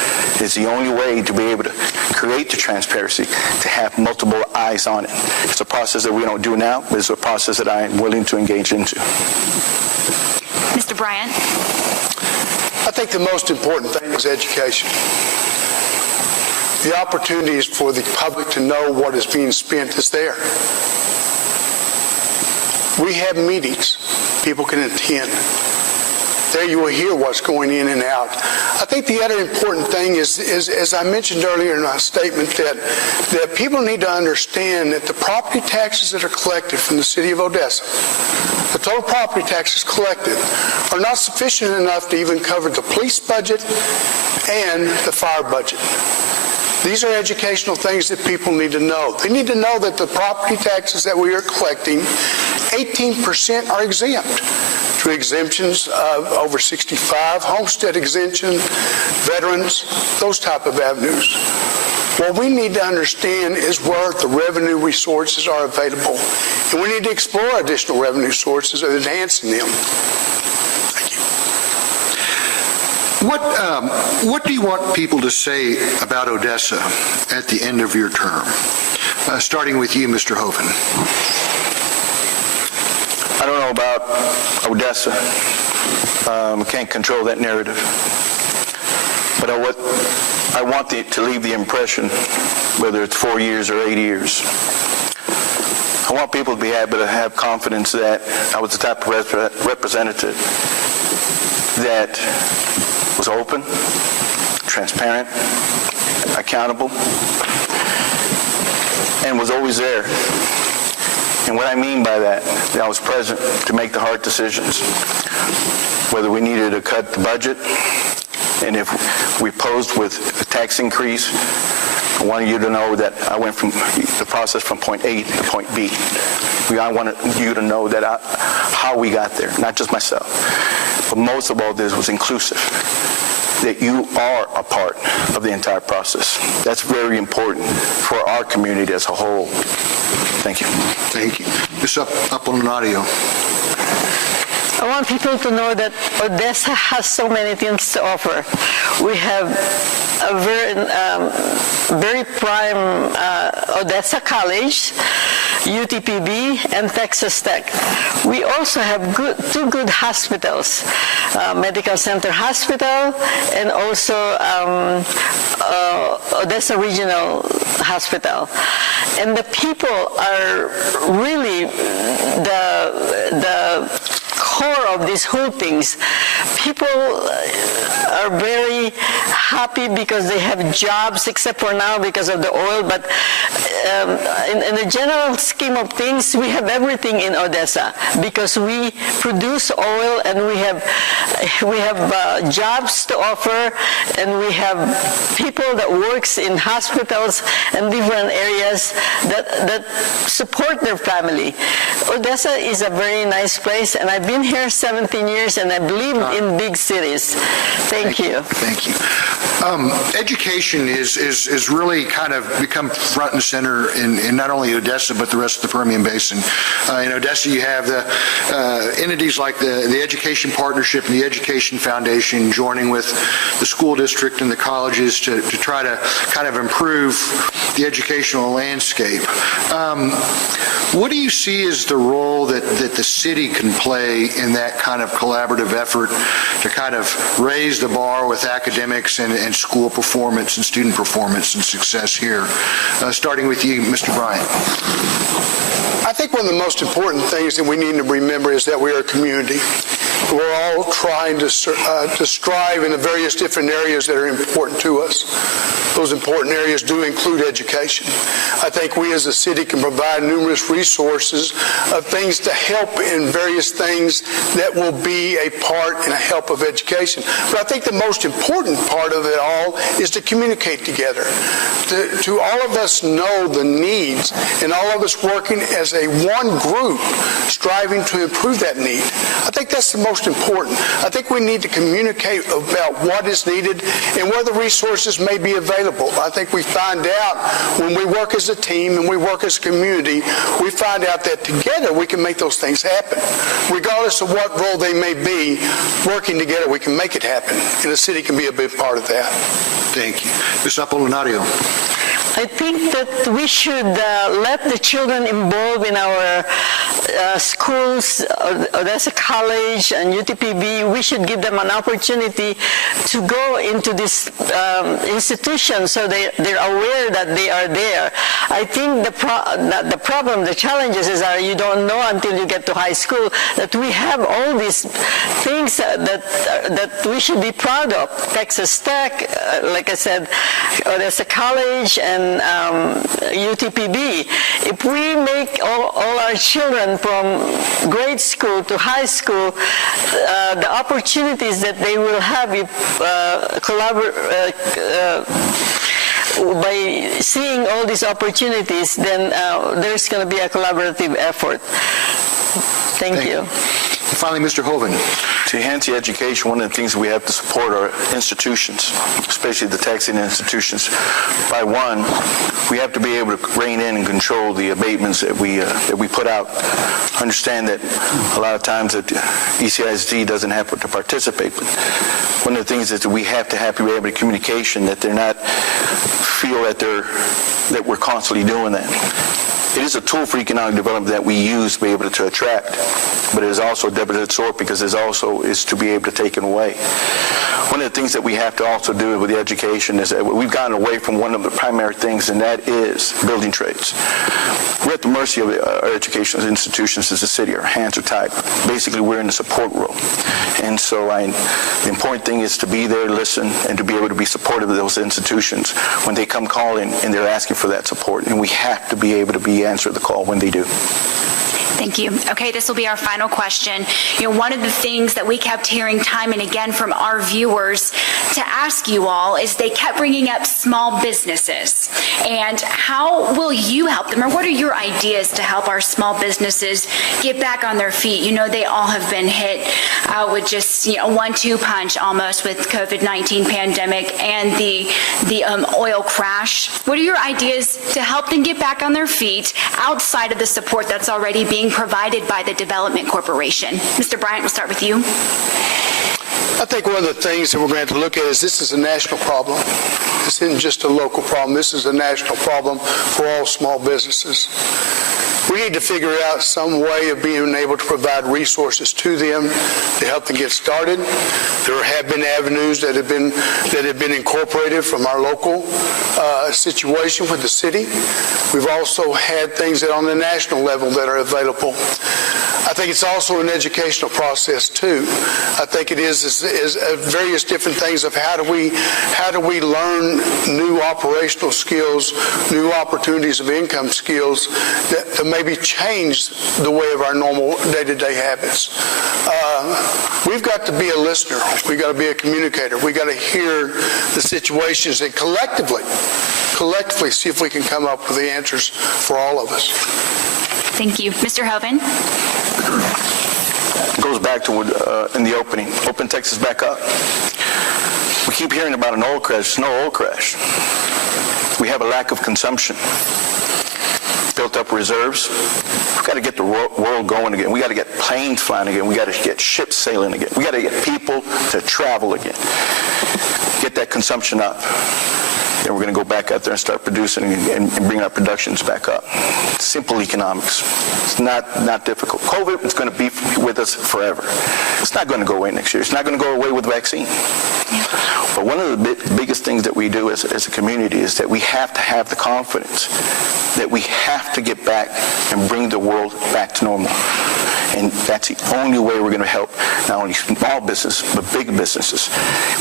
It's the only way to be able to create the transparency, to have multiple eyes on it. It's a process that we don't do now, but it's a process that I am willing to engage into. Mr. Bryant? I think the most important thing is education. The opportunities for the public to know what is being spent is there. We have meetings people can attend. There you will hear what's going in and out. I think the other important thing is as I mentioned earlier in my statement, that people need to understand that the property taxes that are collected from the city of Odessa, the total property taxes collected, are not sufficient enough to even cover the police budget and the fire budget. These are educational things that people need to know. They need to know that the property taxes that we are collecting, 18% are exempt to exemptions of over 65, homestead exemption, veterans, those type of avenues. What we need to understand is where the revenue resources are available, and we need to explore additional revenue sources and enhancing them. What do you want people to say about Odessa at the end of your term? Starting with you, Mr. Hoven. I don't know about Odessa. Can't control that narrative. But I want to leave the impression, whether it's 4 years or 8 years, I want people to be able to have confidence that I was the type of representative that was open, transparent, accountable, and was always there. And what I mean by that I was present to make the hard decisions, whether we needed to cut the budget, and if we posed with a tax increase, I wanted you to know that I went from the process from point A to point B. I wanted you to know that how we got there, not just myself. But most of all, this was inclusive, that you are a part of the entire process. That's very important for our community as a whole. Thank you. Thank you. Ms. Apolinario. I want people to know that Odessa has so many things to offer. We have a very prime Odessa College, UTPB, and Texas Tech. We also have two good hospitals, Medical Center Hospital and also Odessa Regional Hospital. And the people are really the core of these whole things. People are very happy because they have jobs, except for now because of the oil, but in the general scheme of things, we have everything in Odessa because we produce oil and we have jobs to offer, and we have people that works in hospitals and different areas that support their family. Odessa is a very nice place, and I've been here 17 years, and I believe in big cities. Thank you. Thank you. Education is really kind of become front and center in not only Odessa, but the rest of the Permian Basin. In Odessa, you have the entities like the Education Partnership and the Education Foundation joining with the school district and the colleges to try to kind of improve the educational landscape. What do you see as the role that the city can play in that kind of collaborative effort to kind of raise the bar with academics and school performance and student performance and success here? Starting with you, Mr. Bryant. I think one of the most important things that we need to remember is that we are a community. We're all trying to strive in the various different areas that are important to us. Those important areas do include education. I think we as a city can provide numerous resources of things to help in various things that will be a part and a help of education. But I think the most important part of it all is to communicate together, to all of us know the needs, and all of us working as a one group striving to improve that need. I think that's the most most important. I think we need to communicate about what is needed and where the resources may be available. I think we find out when we work as a team and we work as a community, we find out that together we can make those things happen. Regardless of what role they may be, working together we can make it happen, and the city can be a big part of that. Thank you. Ms. Apolinario. I think that we should let the children involved in our schools, Odessa College and UTPB, we should give them an opportunity to go into this institution so they're aware that they are there. I think the problem, the challenges is that you don't know until you get to high school that we have all these things that we should be proud of. Texas Tech, like I said, Odessa College, and UTPB. If we make all our children from grade school to high school, the opportunities that they will have if by seeing all these opportunities, then there's going to be a collaborative effort. Thank you. And finally, Mr. Hoven. To enhance the education, one of the things we have to support are institutions, especially the taxing institutions. By one, we have to be able to rein in and control the abatements that we put out. Understand that a lot of times that ECISD doesn't have to participate, but one of the things is that we have to be able to communication that they're not feel that we're constantly doing that. It is a tool for economic development that we use to be able to attract, but it is also a double-edged sword because it also is to be able to take it away. One of the things that we have to also do with the education is that we've gotten away from one of the primary things, and that is building trades. We're at the mercy of our educational institutions as a city. Our hands are tied. Basically, we're in the support role. And so the important thing is to be there, listen, and to be able to be supportive of those institutions when they come calling and they're asking for that support. And we have to be able to answer the call when they do. Thank you. Okay, this will be our final question. One of the things that we kept hearing time and again from our viewers to ask you all is they kept bringing up small businesses. And how will you help them, or what are your ideas to help our small businesses get back on their feet? They all have been hit with just, 1-2 punch almost with COVID-19 pandemic and the oil crash. What are your ideas to help them get back on their feet outside of the support that's already being provided by the Development Corporation? Mr. Bryant, we'll start with you. I think one of the things that we're going to have to look at is this is a national problem. This isn't just a local problem. This is a national problem for all small businesses. We need to figure out some way of being able to provide resources to them to help them get started. There have been avenues that have been incorporated from our local situation with the city. We've also had things that on the national level that are available. I think it's also an educational process too. I think it is various different things of how do we learn new operational skills, new opportunities of income skills that to maybe change the way of our normal day-to-day habits. We've got to be a listener. We've got to be a communicator. We've got to hear the situations and collectively see if we can come up with the answers for all of us. Thank you. Mr. Hoven? It goes back to in the opening. Open Texas back up. We keep hearing about an oil crash. There's no oil crash. We have a lack of consumption. Built up reserves. We've got to get the world going again. We got to get planes flying again. We got to get ships sailing again. We got to get people to travel again. Get that consumption up. Then we're going to go back out there and start producing and bring our productions back up. Simple economics. It's not difficult. COVID is going to be with us forever. It's not going to go away next year. It's not going to go away with the vaccine. But one of the biggest things that we do as a community is that we have to have the confidence that we have to get back and bring the world back to normal. And that's the only way we're going to help not only small business, but big businesses.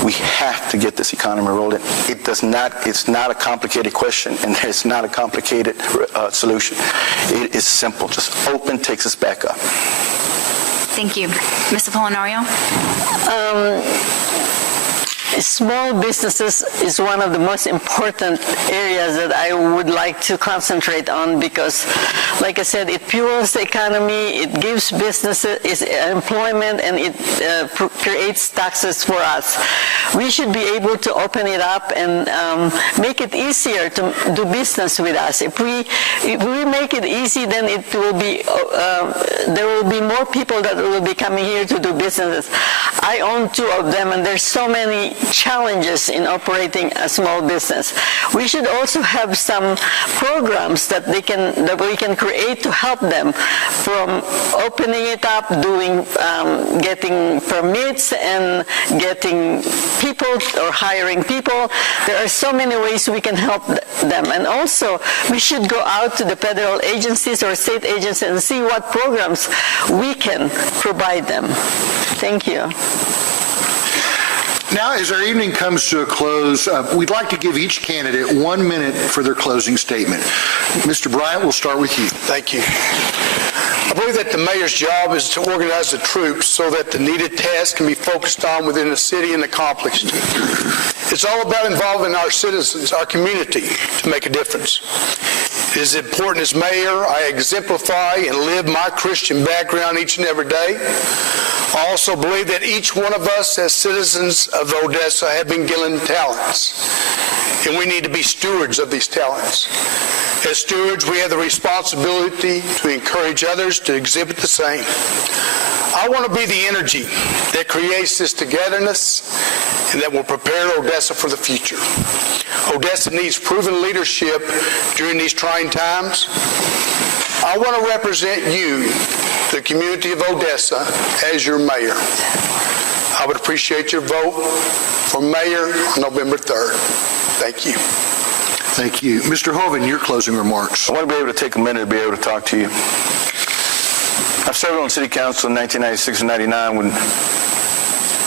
We have to get this economy rolling. It's not a complicated question, and it's not a complicated solution. It is simple. Just open takes us back up. Thank you. Ms. Apolinario? small businesses is one of the most important areas that I would like to concentrate on because, like I said, it fuels the economy, it gives businesses employment, and it creates taxes for us. We should be able to open it up and make it easier to do business with us. If we make it easy, then it will be there will be more people that will be coming here to do businesses. I own 2 of them, and there's so many challenges in operating a small business. We should also have some programs that we can create to help them, from opening it up, getting permits and getting people or hiring people. There are so many ways we can help them. And also, we should go out to the federal agencies or state agencies and see what programs we can provide them. Thank you. Now, as our evening comes to a close, we'd like to give each candidate 1 minute for their closing statement. Mr. Bryant, we'll start with you. Thank you. I believe that the mayor's job is to organize the troops so that the needed tasks can be focused on within the city and accomplished. It's all about involving our citizens, our community, to make a difference. It is important as mayor, I exemplify and live my Christian background each and every day. I also believe that each one of us as citizens of Odessa have been given talents, and we need to be stewards of these talents. As stewards, we have the responsibility to encourage others to exhibit the same. I want to be the energy that creates this togetherness and that will prepare Odessa for the future. Odessa needs proven leadership during these trying times. I want to represent you, the community of Odessa, as your mayor. I would appreciate your vote for mayor on November 3rd. Thank you. Thank you. Mr. Hoven, your closing remarks. I want to be able to take a minute to be able to talk to you. I've served on city council in 1996 and 99 when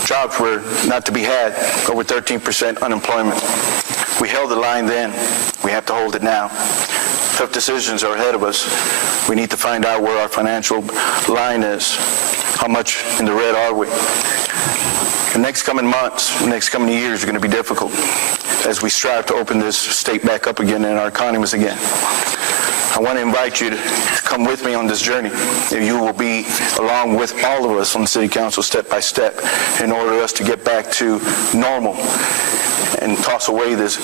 jobs were not to be had, over 13% unemployment. We held the line then. We have to hold it now. Tough decisions are ahead of us. We need to find out where our financial line is. How much in the red are we? The next coming months, the next coming years are going to be difficult as we strive to open this state back up again and our economies again. I want to invite you to come with me on this journey. You will be along with all of us on the city council step by step in order for us to get back to normal and toss away this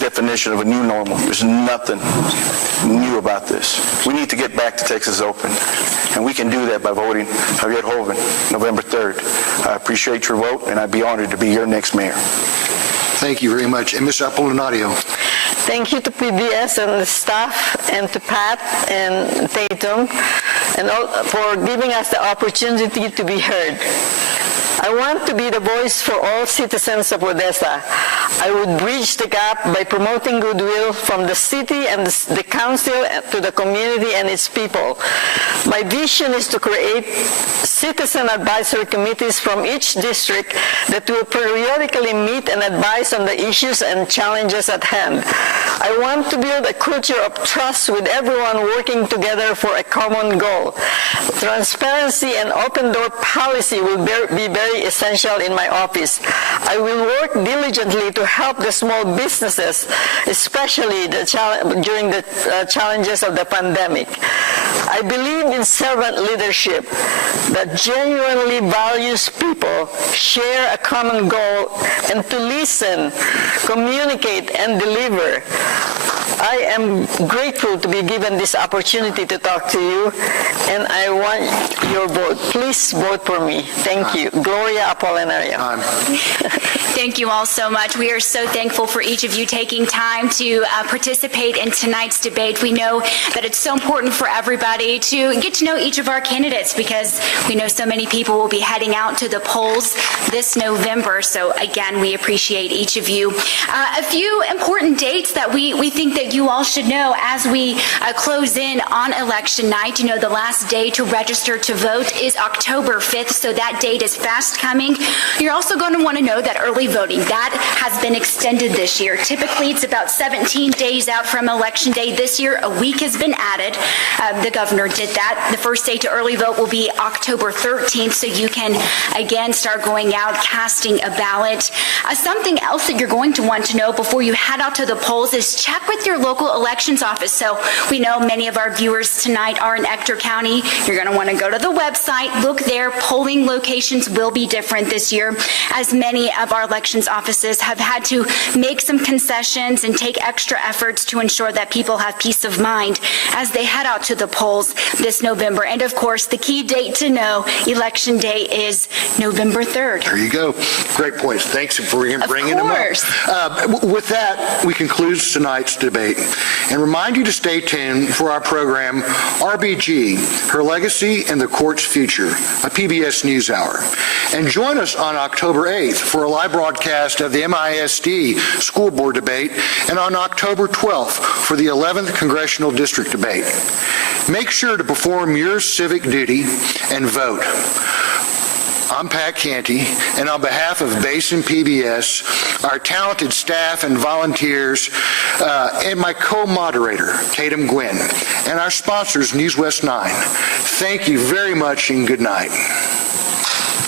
definition of a new normal. There's nothing new about this. We need to get back to Texas open, and we can do that by voting Javier Hoven November 3rd. I appreciate your vote, and I'd be honored to be your next mayor. Thank you very much. And Ms. Apolinario. Thank you to PBS and the staff, and to Pat and Tatum, and all, for giving us the opportunity to be heard. I want to be the voice for all citizens of Odessa. I would bridge the gap by promoting goodwill from the city and the council to the community and its people. My vision is to create citizen advisory committees from each district that will periodically meet and advise on the issues and challenges at hand. I want to build a culture of trust with everyone working together for a common goal. Transparency and open door policy will be very essential in my office. I will work diligently to help the small businesses, especially during the challenges of the pandemic. I believe in servant leadership that genuinely values people, share a common goal, and to listen, communicate, and deliver. I am grateful to be given this opportunity to talk to you, and I want your vote. Please vote for me. Thank you. Gloria Apolinario. Thank you all so much. We are so thankful for each of you taking time to participate in tonight's debate. We know that it's so important for everybody to get to know each of our candidates because we know so many people will be heading out to the polls this November. So again, we appreciate each of you. A few important dates that we think that you all should know as we close in on election night. You know, the last day to register to vote is October 5th, so that date is fast coming. You're also going to want to know that early voting, that has been extended this year. Typically, it's about 17 days out from Election Day. This year, a week has been added. The governor did that. The first day to early vote will be October 13th, so you can, again, start going out, casting a ballot. Something else that you're going to want to know before you head out to the polls is check with your local elections office. So we know many of our viewers tonight are in Ector County. You're going to want to go to the website, look there. Polling locations will be different this year, as many of our elections offices have had to make some concessions and take extra efforts to ensure that people have peace of mind as they head out to the polls this November. And of course, the key date to know, Election Day, is November 3rd. There you go. Great points. Thanks for bringing them up. With that, we conclude tonight's debate and remind you to stay tuned for our program, RBG, Her Legacy and the Court's Future, a PBS NewsHour. And join us on October 8th for a live broadcast of the MISD School Board debate and on October 12th for the 11th Congressional District debate. Make sure to perform your civic duty and vote. I'm Pat Canty, and on behalf of Basin PBS, our talented staff and volunteers, and my co-moderator, Tatum Gwynn, and our sponsors, News West 9, thank you very much and good night.